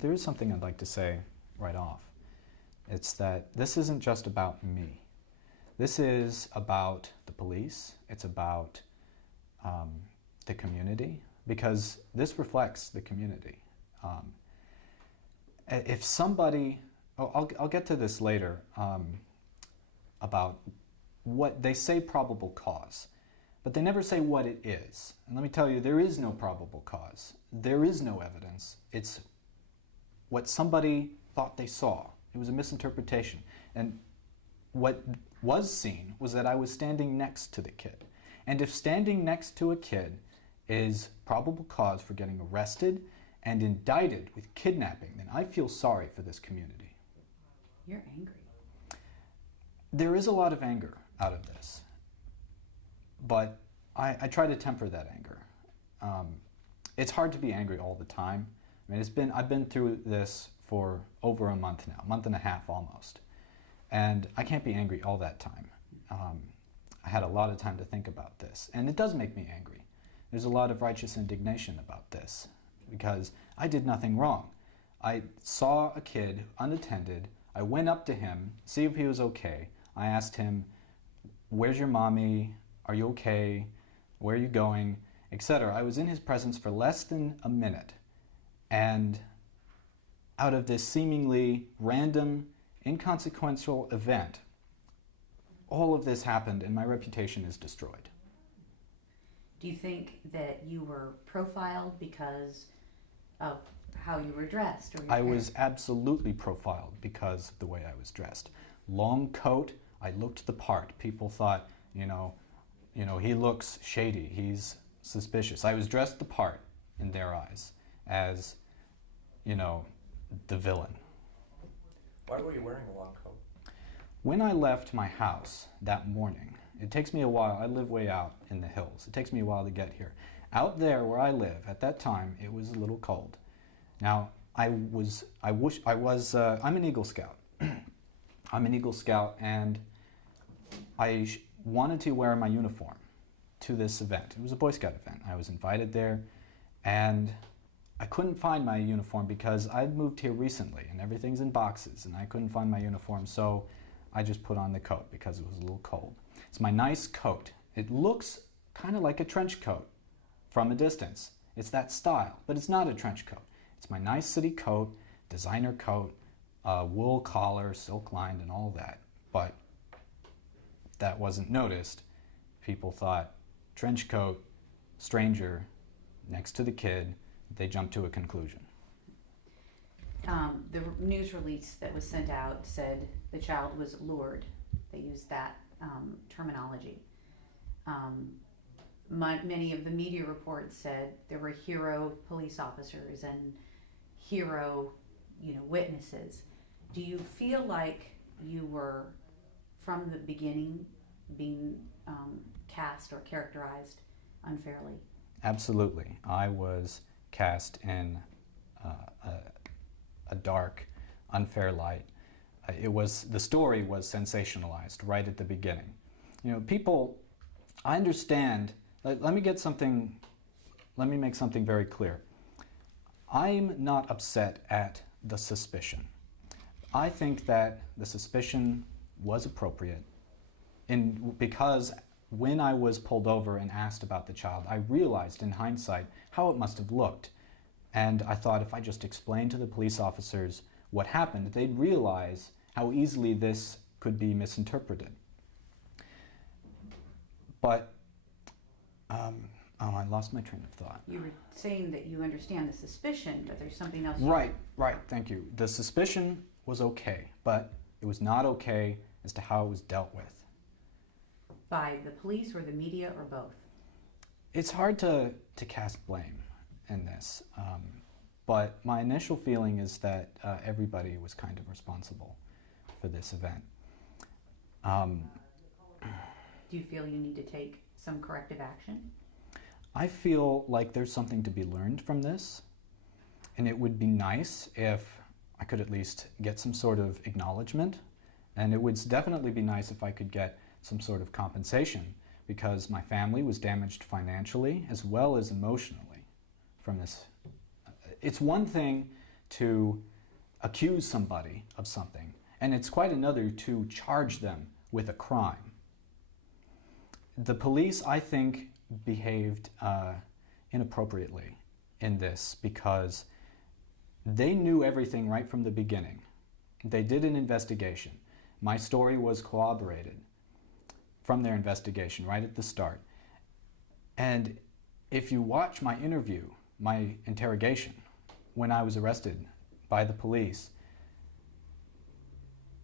there is something I'd like to say right off. It's that this isn't just about me. This is about the police. It's about the community, because this reflects the community. If somebody, I'll get to this later, about what they say probable cause, but they never say what it is. And let me tell you, there is no probable cause. There is no evidence. It's what somebody thought they saw. It was a misinterpretation. And what was seen was that I was standing next to the kid. And if standing next to a kid is probable cause for getting arrested and indicted with kidnapping, then I feel sorry for this community. You're angry. There is a lot of anger out of this, but I try to temper that anger. It's hard to be angry all the time. I mean, I've been through this for over a month now, a month and a half almost, and I can't be angry all that time. I had a lot of time to think about this, and it does make me angry. There's a lot of righteous indignation about this, because I did nothing wrong. I saw a kid unattended. I went up to him, see if he was okay. I asked him, "Where's your mommy? Are you okay? Where are you going?" etc. I was in his presence for less than a minute, and out of this seemingly random, inconsequential event, all of this happened and my reputation is destroyed. Do you think that you were profiled because of how you were dressed? Or I was absolutely profiled because of the way I was dressed. Long coat, I looked the part. People thought, you know, he looks shady, he's suspicious. I was dressed the part in their eyes as, the villain. Why were you wearing a long coat? When I left my house that morning, it takes me a while. I live way out in the hills. It takes me a while to get here. Out there where I live, at that time, it was a little cold. Now, I'm an Eagle Scout. I'm an Eagle Scout, and I wanted to wear my uniform to this event. It was a Boy Scout event. I was invited there, and I couldn't find my uniform because I'd moved here recently, and everything's in boxes, and I couldn't find my uniform, so I just put on the coat because it was a little cold. It's my nice coat. It looks kind of like a trench coat from a distance. It's that style, but it's not a trench coat. It's my nice city coat, designer coat, wool collar, silk lined, and all that. But that wasn't noticed. People thought, trench coat, stranger, next to the kid. They jumped to a conclusion. The news release that was sent out said the child was lured. They used that terminology. Many of the media reports said there were hero police officers and hero, witnesses. Do you feel like you were, from the beginning, being cast or characterized unfairly? Absolutely. I was cast in a dark, unfair light. The story was sensationalized right at the beginning. People, I understand. Let me make something very clear. I'm not upset at the suspicion. I think that the suspicion was appropriate because when I was pulled over and asked about the child, I realized in hindsight how it must have looked. And I thought if I just explained to the police officers what happened, they'd realize how easily this could be misinterpreted. But, I lost my train of thought. You were saying that you understand the suspicion, but there's something else. Right, thank you. The suspicion was okay, but it was not okay as to how it was dealt with. By the police or the media or both? It's hard to cast blame in this, but my initial feeling is that everybody was kind of responsible for this event. Do you feel you need to take some corrective action? I feel like there's something to be learned from this, and it would be nice if I could at least get some sort of acknowledgement, and it would definitely be nice if I could get some sort of compensation, because my family was damaged financially as well as emotionally from this. It's one thing to accuse somebody of something, and it's quite another to charge them with a crime. The police, I think, behaved inappropriately in this because they knew everything right from the beginning. They did an investigation. My story was corroborated from their investigation right at the start. And if you watch my interview, my interrogation, when I was arrested by the police,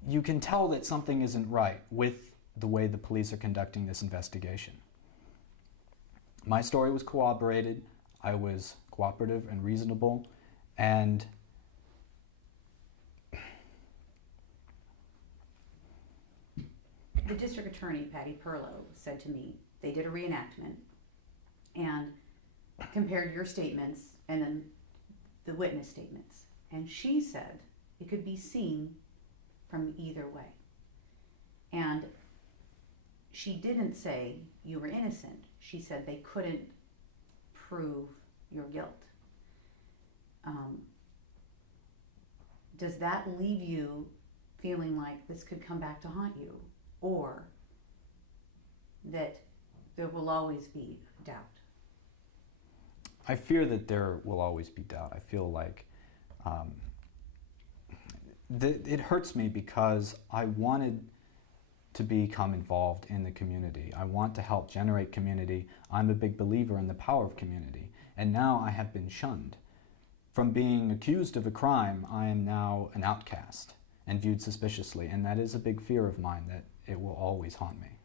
you can tell that something isn't right with the way the police are conducting this investigation. My story was corroborated. I was cooperative and reasonable, and the district attorney, Patty Perlow, said to me they did a reenactment and compared your statements and then the witness statements. And she said it could be seen from either way. And she didn't say you were innocent. She said they couldn't prove your guilt. Does that leave you feeling like this could come back to haunt you, or that there will always be doubt? I fear that there will always be doubt. I feel like it hurts me because I wanted to become involved in the community. I want to help generate community. I'm a big believer in the power of community. And now I have been shunned. From being accused of a crime, I am now an outcast and viewed suspiciously. And that is a big fear of mine, that it will always haunt me.